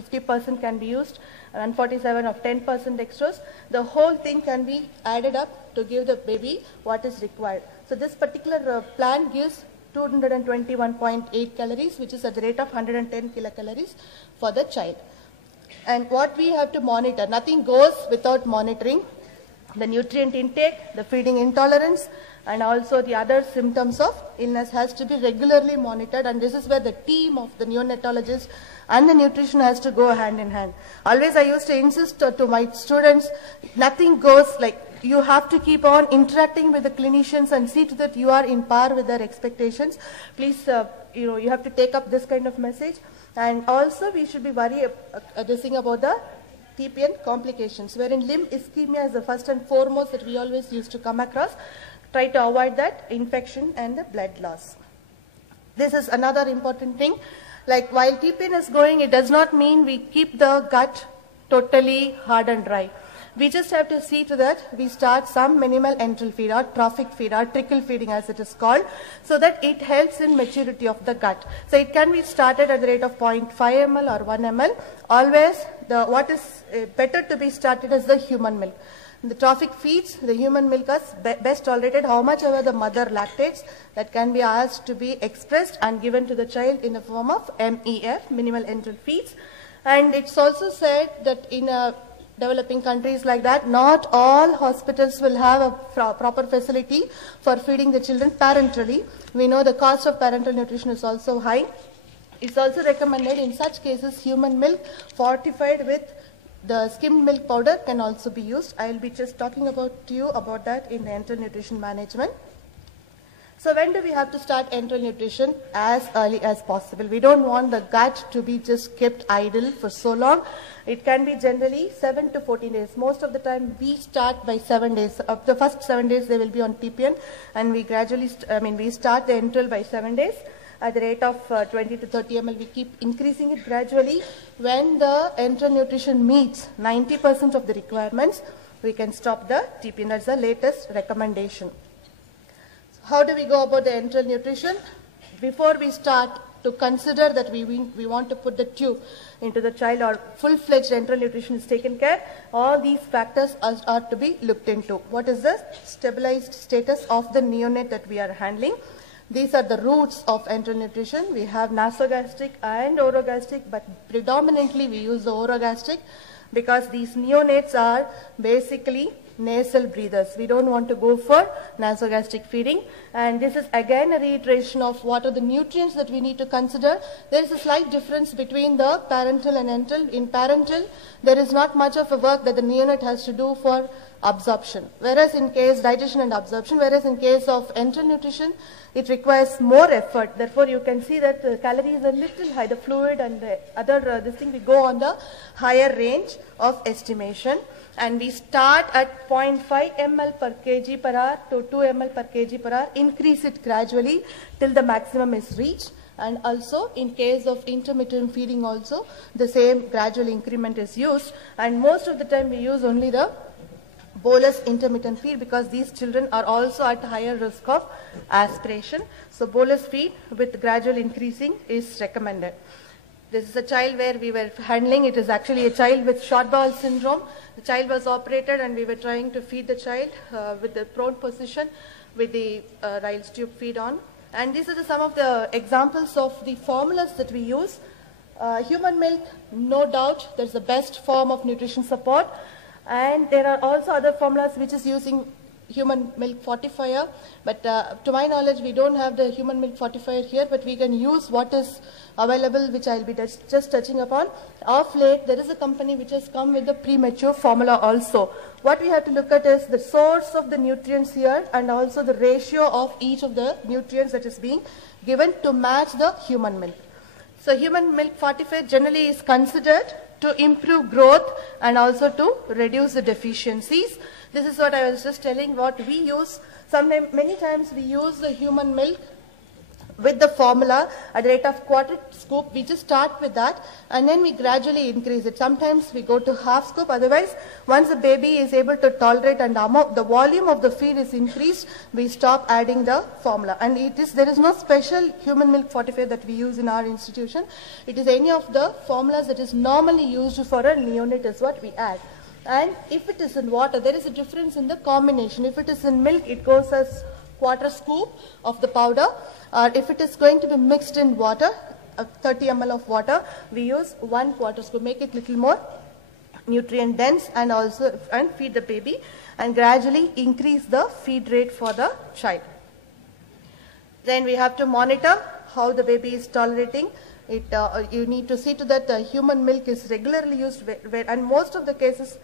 50% can be used, 147 of 10% dextrose. The whole thing can be added up to give the baby what is required. So this particular plan gives 221.8 calories, which is at the rate of 110 kilocalories for the child. And what we have to monitor, nothing goes without monitoring. The nutrient intake, the feeding intolerance, and also the other symptoms of illness has to be regularly monitored, and this is where the team of the neonatologist and the nutrition has to go hand in hand. Always I used to insist to my students, nothing goes like, you have to keep on interacting with the clinicians and see to that you are in par with their expectations. Please, you have to take up this kind of message. And also we should be very addressing about the TPN complications, wherein limb ischemia is the first and foremost that we always used to come across. Try to avoid that infection and the blood loss. This is another important thing. Like while TPN is going, it does not mean we keep the gut totally hard and dry. We just have to see to that we start some minimal enteral feed or trophic feed or trickle feeding as it is called, so that it helps in maturity of the gut. So it can be started at the rate of 0.5 ml or 1 ml. Always what is better to be started is the human milk. The trophic feeds, the human milk is best tolerated. How much ever the mother lactates, that can be asked to be expressed and given to the child in the form of MEF, minimal enteral feeds. And it's also said that in developing countries like that, not all hospitals will have a proper facility for feeding the children parentally. We know the cost of parental nutrition is also high. It's also recommended in such cases human milk fortified with the skimmed milk powder can also be used. I will be just talking to you about that in the enteral nutrition management. So when do we have to start enteral nutrition? As early as possible. We don't want the gut to be just kept idle for so long. It can be generally 7 to 14 days. Most of the time we start by 7 days. Of the first 7 days they will be on TPN, and we gradually, we start the enteral by 7 days. At the rate of 20 to 30 ml, we keep increasing it gradually. When the enteral nutrition meets 90% of the requirements, we can stop the TPN. That's the latest recommendation. So how do we go about the enteral nutrition? Before we start to consider that we want to put the tube into the child or full-fledged enteral nutrition is taken care, all these factors are to be looked into. What is the stabilized status of the neonate that we are handling? These are the roots of enteral nutrition. We have nasogastric and orogastric, but predominantly we use the orogastric because these neonates are basically nasal breathers. We don't want to go for nasogastric feeding. And this is again a reiteration of what are the nutrients that we need to consider. There is a slight difference between the parental and enteral. In parental, there is not much of a work that the neonate has to do for absorption, whereas in case digestion and absorption, whereas in case of enteral nutrition, it requires more effort. Therefore, you can see that the calories are little high. The fluid and the other this thing, we go on the higher range of estimation, and we start at 0.5 ml per kg per hour to 2 ml per kg per hour. Increase it gradually till the maximum is reached. And also in case of intermittent feeding also, the same gradual increment is used. And most of the time we use only the bolus intermittent feed because these children are also at higher risk of aspiration. So bolus feed with gradual increasing is recommended. This is a child where we were handling. It is actually a child with short bowel syndrome. The child was operated and we were trying to feed the child with the prone position with the Ryle's tube feed on. And these are some of the examples of the formulas that we use. Human milk, no doubt, that's the best form of nutrition support. And there are also other formulas which is using human milk fortifier, but to my knowledge we don't have the human milk fortifier here, but we can use what is available, which I'll be just touching upon. Of late there is a company which has come with the premature formula also. What we have to look at is the source of the nutrients here and also the ratio of each of the nutrients that is being given to match the human milk. So human milk fortifier generally is considered to improve growth and also to reduce the deficiencies. This is what I was just telling, what we use. Many times we use the human milk with the formula at the rate of quarter scoop. We just start with that and then we gradually increase it. Sometimes we go to half scoop. Otherwise, once the baby is able to tolerate and the volume of the feed is increased, we stop adding the formula. And there is no special human milk fortifier that we use in our institution. It is any of the formulas that is normally used for a neonate is what we add. And if it is in water, there is a difference in the combination. If it is in milk, it goes as quarter scoop of the powder. If it is going to be mixed in water, 30 ml of water, we use 1/4 scoop, make it little more nutrient dense and feed the baby and gradually increase the feed rate for the child. Then we have to monitor how the baby is tolerating. You need to see to that human milk is regularly used and most of the cases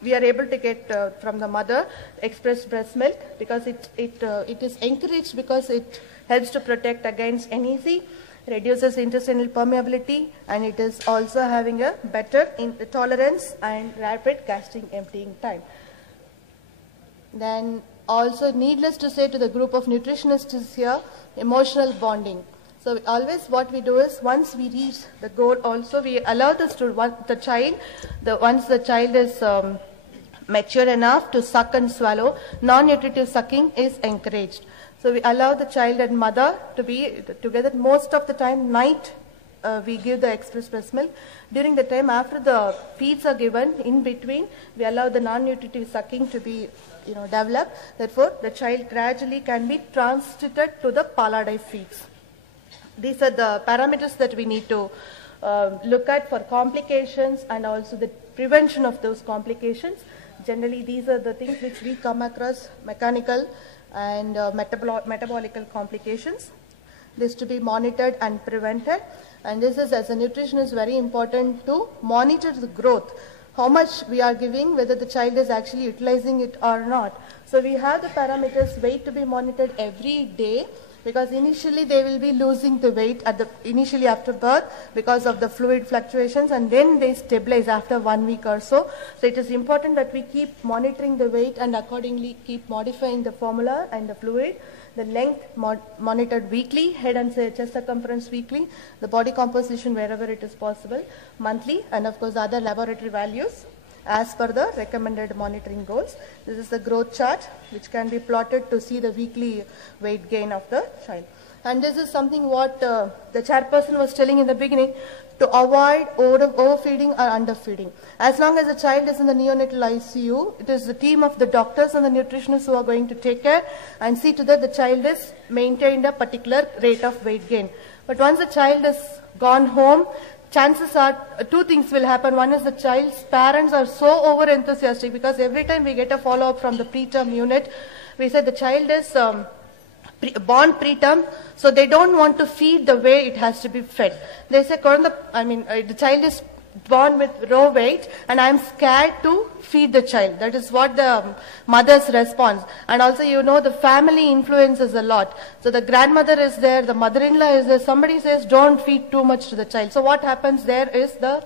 we are able to get from the mother express breast milk because it is encouraged because it helps to protect against NEC, reduces intestinal permeability, and it is also having a better tolerance and rapid gastric emptying time. Then also needless to say to the group of nutritionists here, emotional bonding. So always what we do is once we reach the goal also we allow once the child is mature enough to suck and swallow, non-nutritive sucking is encouraged. So we allow the child and mother to be together. Most of the time, night we give the express breast milk. During the time after the feeds are given, in between, we allow the non-nutritive sucking to be developed. Therefore, the child gradually can be transited to the Pala-D feeds. These are the parameters that we need to look at for complications and also the prevention of those complications. Generally, these are the things which we come across: mechanical and metabolical complications. This to be monitored and prevented. And this is, as a nutritionist, very important to monitor the growth. How much we are giving, whether the child is actually utilizing it or not. So we have the parameters, weight to be monitored every day, because initially they will be losing the weight initially after birth because of the fluid fluctuations, and then they stabilize after 1 week or so. So it is important that we keep monitoring the weight and accordingly keep modifying the formula and the fluid. The length monitored weekly, head and chest circumference weekly, the body composition wherever it is possible monthly, and of course other laboratory values as per the recommended monitoring goals. This is the growth chart which can be plotted to see the weekly weight gain of the child. And this is something what the chairperson was telling in the beginning, to avoid overfeeding or underfeeding. As long as the child is in the neonatal ICU, it is the team of the doctors and the nutritionists who are going to take care and see to that the child is maintained a particular rate of weight gain. But once the child is gone home, chances are two things will happen. One is the child's parents are so over enthusiastic, because every time we get a follow-up from the preterm unit, we say the child is born preterm, so they don't want to feed the way it has to be fed. They say, the child is born with raw weight and I am scared to feed the child. That is what the mother's response. And also, the family influences a lot. So the grandmother is there, the mother-in-law is there, somebody says don't feed too much to the child. So what happens there is the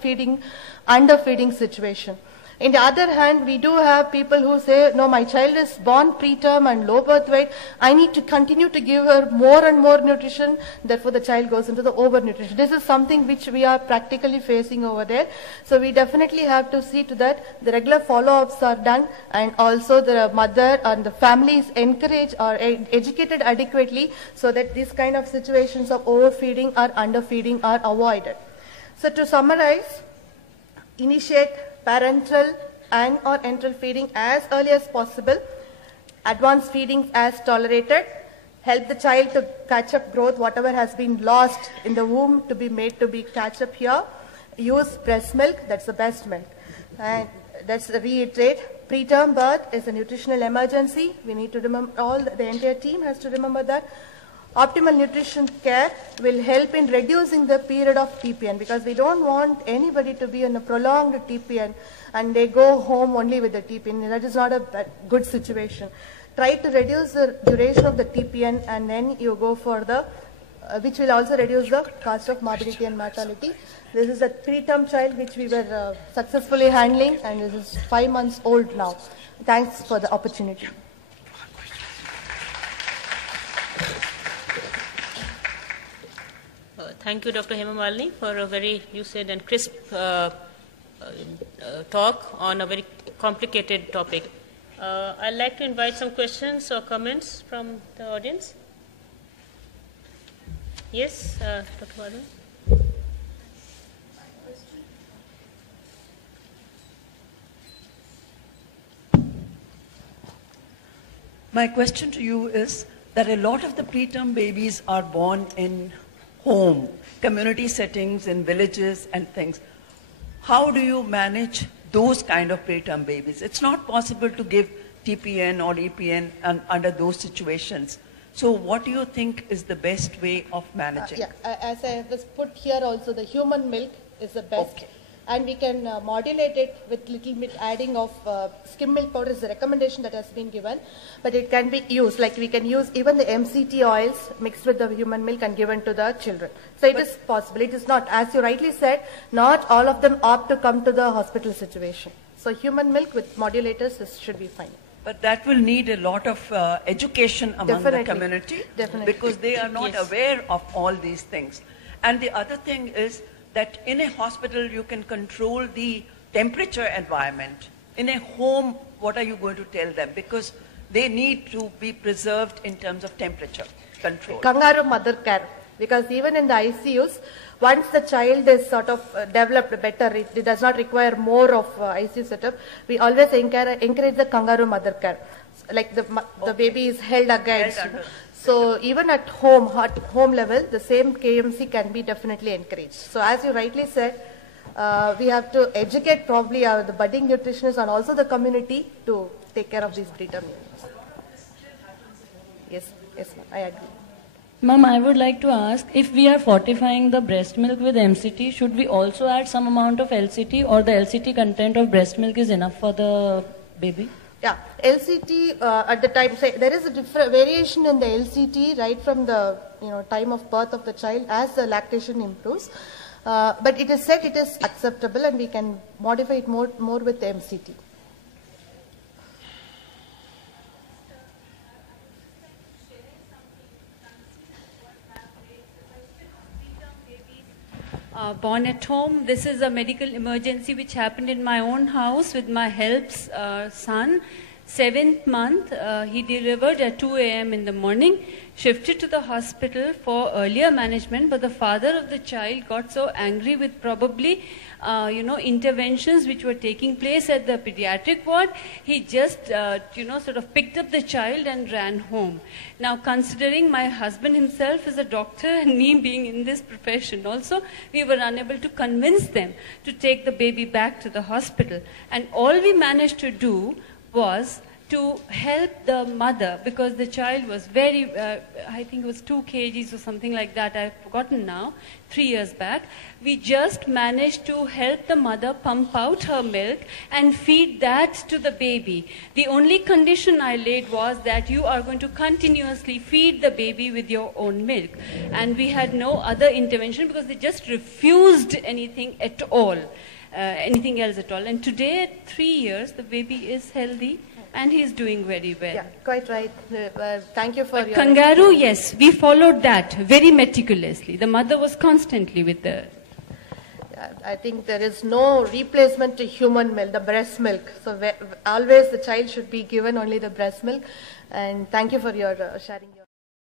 underfeeding situation. On the other hand, we do have people who say, no, my child is born preterm and low birth weight. I need to continue to give her more and more nutrition. Therefore, the child goes into the overnutrition. This is something which we are practically facing over there. So we definitely have to see to that the regular follow-ups are done, and also the mother and the family is encouraged or educated adequately so that these kind of situations of overfeeding or underfeeding are avoided. So to summarize, initiate parental and or enteral feeding as early as possible, advanced feeding as tolerated, help the child to catch up growth, whatever has been lost in the womb to be made to be catch up here, use breast milk, that's the best milk. And let's reiterate, preterm birth is a nutritional emergency. We need to remember, the entire team has to remember that. Optimal nutrition care will help in reducing the period of TPN, because we don't want anybody to be in a prolonged TPN and they go home only with the TPN. That is not a good situation. Try to reduce the duration of the TPN and then you go for the, which will also reduce the cost of morbidity and mortality. This is a preterm child which we were successfully handling, and this is 5 months old now. Thanks for the opportunity. Thank you, Dr. Hema Malini, for a very lucid and crisp talk on a very complicated topic. I'd like to invite some questions or comments from the audience. Yes, Dr. Malini. My question to you is that a lot of the preterm babies are born in home, community settings, in villages and things. How do you manage those kind of preterm babies? It's not possible to give TPN or EPN under those situations. So what do you think is the best way of managing? As I was put here also, the human milk is the best. Okay. And we can modulate it with little bit adding of skim milk powder is the recommendation that has been given, but it can be used, like we can use even the MCT oils mixed with the human milk and given to the children. So it is possible. It is not, as you rightly said, not all of them opt to come to the hospital situation. So human milk with modulators should be fine. But that will need a lot of education among the community, because they are not aware of all these things. And the other thing is that in a hospital you can control the temperature environment. In a home, what are you going to tell them? Because they need to be preserved in terms of temperature control. Kangaroo mother care, because even in the ICUs, once the child is sort of developed better, it does not require more of ICU setup, we always encourage the kangaroo mother care. Like the baby is held against. So even at home level, the same KMC can be definitely encouraged. So as you rightly said, we have to educate probably the budding nutritionists and also the community to take care of these preterm babies. Yes, ma'am, I agree. Ma'am, I would like to ask, if we are fortifying the breast milk with MCT, should we also add some amount of LCT, or the LCT content of breast milk is enough for the baby? Yeah, LCT at the time, say there is a different variation in the LCT right from the time of birth of the child as the lactation improves. But it is said it is acceptable and we can modify it more with the MCT. Born at home. This is a medical emergency which happened in my own house with my help's son. 7th month, he delivered at 2 a.m. in the morning, shifted to the hospital for earlier management, but the father of the child got so angry with probably interventions which were taking place at the pediatric ward. He just, sort of picked up the child and ran home. Now, considering my husband himself is a doctor and me being in this profession also, we were unable to convince them to take the baby back to the hospital. And all we managed to do was to help the mother, because the child was very, I think it was 2 kgs or something like that, I've forgotten now, 3 years back. We just managed to help the mother pump out her milk and feed that to the baby. The only condition I laid was that you are going to continuously feed the baby with your own milk. And we had no other intervention because they just refused anything at all, anything else at all. And today, at 3 years, the baby is healthy. And he is doing very well. Yeah, quite right. Thank you for your... Kangaroo, yes, we followed that very meticulously. The mother was constantly with the... I think there is no replacement to human milk, the breast milk. So always the child should be given only the breast milk. And thank you for your sharing your...